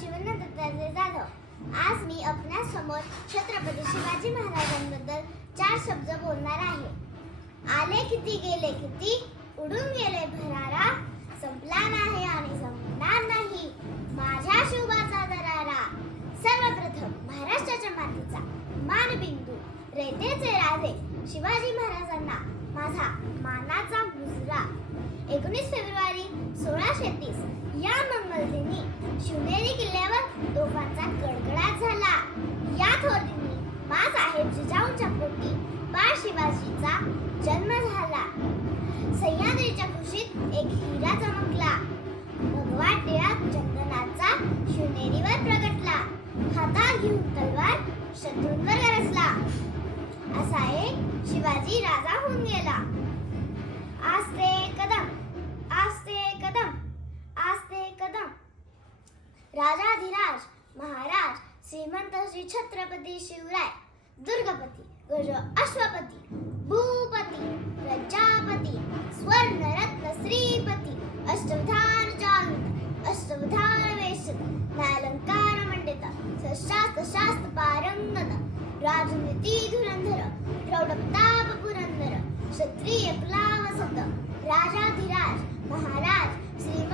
शिवण्य दत्तात्रय जाधव। आज मी आपणासमोर छत्रपती शिवाजी महाराजांबद्दल 4 शब्द बोलणार आहे। आले किती गेले किती, उडून गेले भरारा, संपला नाही आणि संपणार नाही माझ्या शिवबाचा दरारा। सर्वप्रथम महाराष्ट्राच्या मातीचा मानबिंदू, रयतेचे राजे शिवाजी महाराजांना माझा मानाचा मुजरा। 19 फेब्रुवारी 1630 या मंगलदिनी शिवनेरी किल्ल्यावर तोफांचा कडकडाट झाला। या थोर दिनी माँसाहेब जिजाऊंच्या पोटी बाळ शिवाजीचा जन्म झाला। सह्याद्रीच्या कुशीत एक हिरा चमकला, भगवा टिळा चंदनाचा शिवनेरीवर प्रगटला। हातात घेऊन तलवार शत्रूंवर गरजला, असा एक शिवाजी राजा होऊन गेला। आस्ते कदम, आस्ते कदम, आस्ते कदम। राजाधिराज महाराज श्रीमंत श्री छत्रपती शिवराय दुर्गपती गज अश्वपती भूपती प्रजापती स्वर्णरत्न श्रीपती अष्टविधान जागृत अष्टविधान वेशित न्यायालंकार मंडित सशास्त्र शास्त्र पारंगत राजनीती धुरंधर प्रौढप्रताप पुरंदर क्षत्रिय कुलावसंत राजाधिराज महाराज श्री